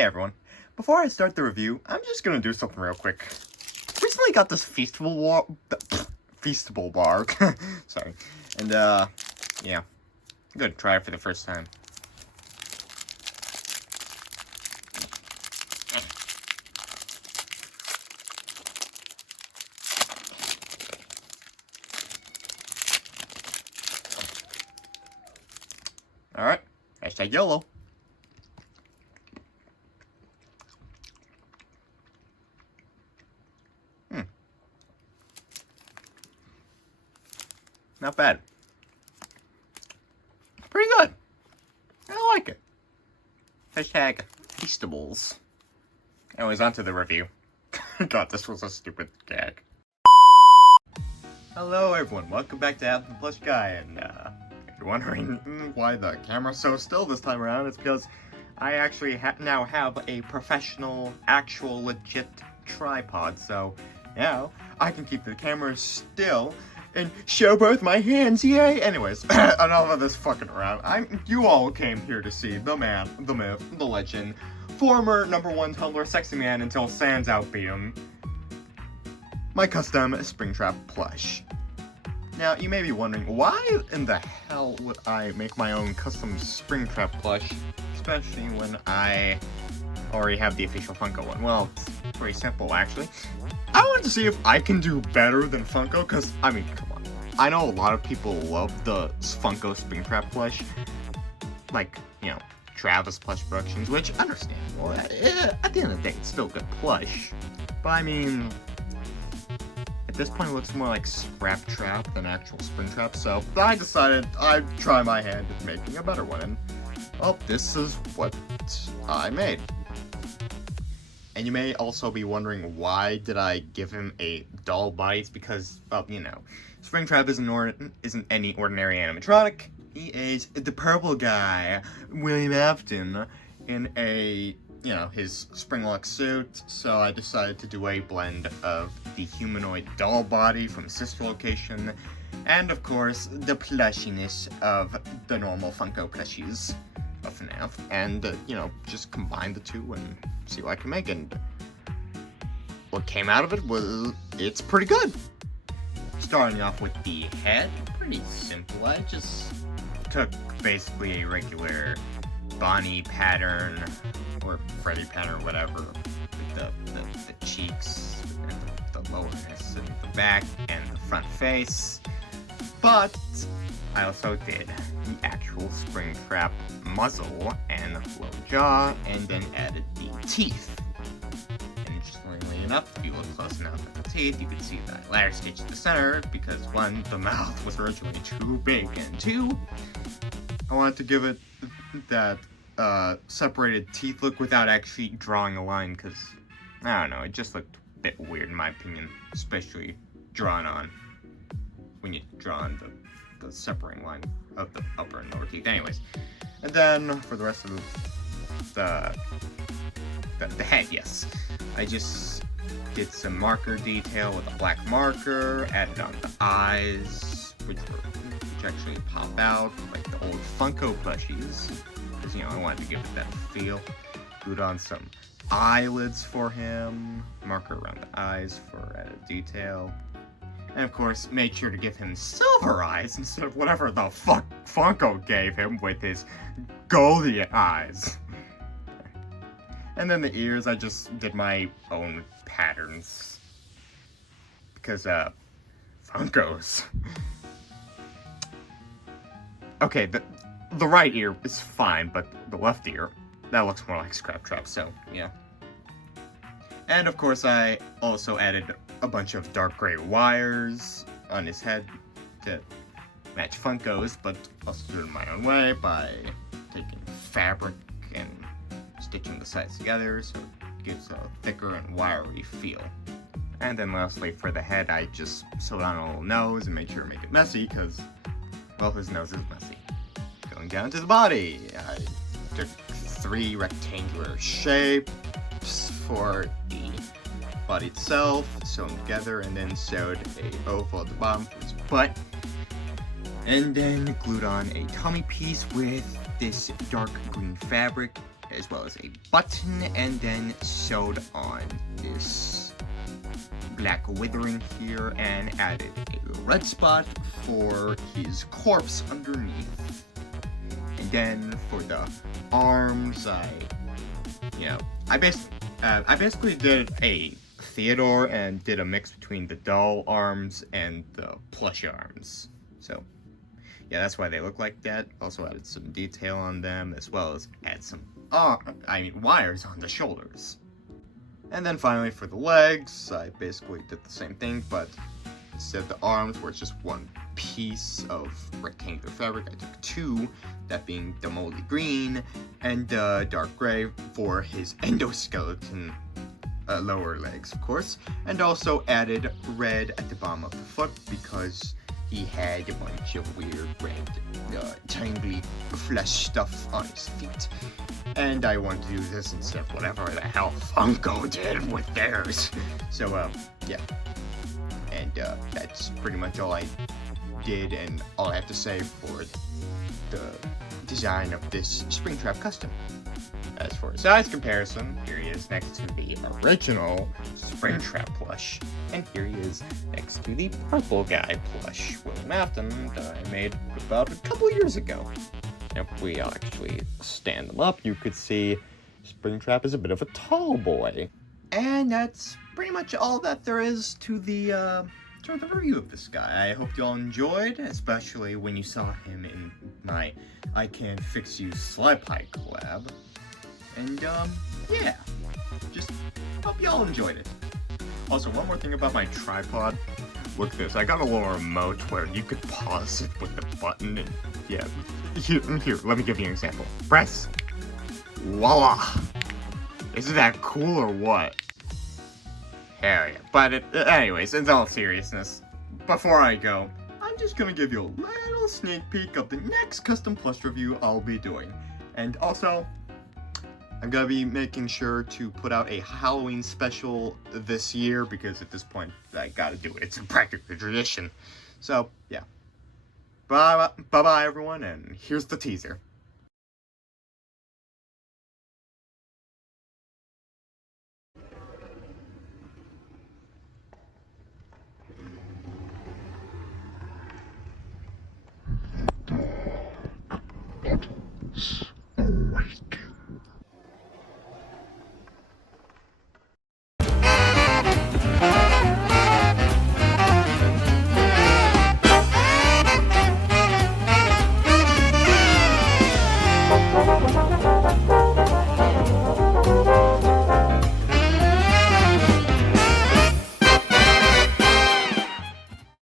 Hey everyone, before I start the review, I'm just gonna do something real quick. Recently got this Feastable bar, sorry, and yeah, good, try it for the first time. Alright, hashtag YOLO. Not bad. Pretty good. I like it. Hashtag Feastables. Anyways, on to the review. God, this was a stupid gag. Hello everyone, welcome back to the Plush Guy, and if you're wondering why the camera's so still this time around, it's because I actually now have a professional, actual, legit tripod, so now I can keep the camera still and show both my hands, yay! Anyways, enough of this fucking around. You all came here to see the man, the myth, the legend, former #1 Tumblr sexy man until Sans outbeat him, my custom Springtrap plush. Now, you may be wondering, why in the hell would I make my own custom Springtrap plush, especially when I already have the official Funko one? Well, it's pretty simple, actually. I wanted to see if I can do better than Funko, because, I mean, come on. I know a lot of people love the Funko Springtrap plush, like, you know, Travis Plush Productions, which, understandable. At the end of the day, it's still good plush. But, I mean, at this point, it looks more like Springtrap than actual Springtrap, so I decided I'd try my hand at making a better one, and, well, this is what I made. And you may also be wondering, why did I give him a doll body? It's because, well, you know, Springtrap isn't any ordinary animatronic. He is the purple guy, William Afton, in a, you know, his Springlock suit. So I decided to do a blend of the humanoid doll body from Sister Location, and of course, the plushiness of the normal Funko plushies of FNAF, and, you know, just combine the two and see what I can make, and what came out of it was, it's pretty good. Starting off with the head, pretty simple. I just took basically a regular Bonnie pattern, or Freddy pattern, or whatever, with the cheeks, and the lowerness, and the back, and the front face, but I also did the actual Springtrap muzzle and low jaw, and then added the teeth. And interestingly enough, if you look close enough at the teeth, you can see that ladder stitch in the center, because one, the mouth was originally too big, and two, I wanted to give it that separated teeth look without actually drawing a line, because, I don't know, it just looked a bit weird in my opinion, especially drawn on, when you draw on the separating line of the upper and lower teeth. Anyways, and then for the rest of the head, yes, I just did some marker detail with a black marker, added on the eyes, which actually pop out like the old Funko plushies, because, you know, I wanted to give it that feel. Glued on some eyelids for him, marker around the eyes for added detail. And of course, made sure to give him silver eyes instead of whatever the fuck Funko gave him with his golden eyes. And then the ears, I just did my own patterns. Because, Funkos. Okay, the right ear is fine, but the left ear, that looks more like Springtrap, so, yeah. And of course, I also added a bunch of dark gray wires on his head to match Funko's, but also do it my own way by taking fabric and stitching the sides together so it gives a thicker and wiry feel. And then lastly, for the head, I just sewed on a little nose and made sure to make it messy, because, well, his nose is messy. Going down to the body, I took 3 rectangular shapes for the body itself, sewn together, and then sewed a oval at the bottom for his butt, and then glued on a tummy piece with this dark green fabric as well as a button, and then sewed on this black withering here, and added a red spot for his corpse underneath. And then for the arms, I basically did a Theodore and did a mix between the doll arms and the plush arms. So yeah, that's why they look like that. Also added some detail on them, as well as add some wires on the shoulders. And then finally for the legs, I basically did the same thing, but instead of the arms, where it's just one piece of rectangular fabric, I took two, that being the moldy green and dark gray for his endoskeleton lower legs, of course, and also added red at the bottom of the foot because he had a bunch of weird red, tangly flesh stuff on his feet. And I wanted to do this instead of whatever the hell Funko did with theirs. So, yeah. And, that's pretty much all I did and all I have to say for the design of this Springtrap custom. As for size comparison, here he is next to the original Springtrap plush, and here he is next to the purple guy plush, William Afton, that I made about a couple years ago. If we actually stand them up, you could see Springtrap is a bit of a tall boy. And that's pretty much all that there is to the review of this guy. I hope you all enjoyed, especially when you saw him in my I Can Fix You Slide Pie collab. And, yeah, just hope y'all enjoyed it. Also, one more thing about my tripod. Look at this, I got a little remote where you could pause it with the button, and yeah. Here, let me give you an example. Press. Voila! Isn't that cool or what? Hell yeah. But anyways, in all seriousness, before I go, I'm just gonna give you a little sneak peek of the next custom plush review I'll be doing. And also, I'm gonna be making sure to put out a Halloween special this year because at this point I gotta do it. It's a practical tradition. So yeah. Bye everyone, and here's the teaser.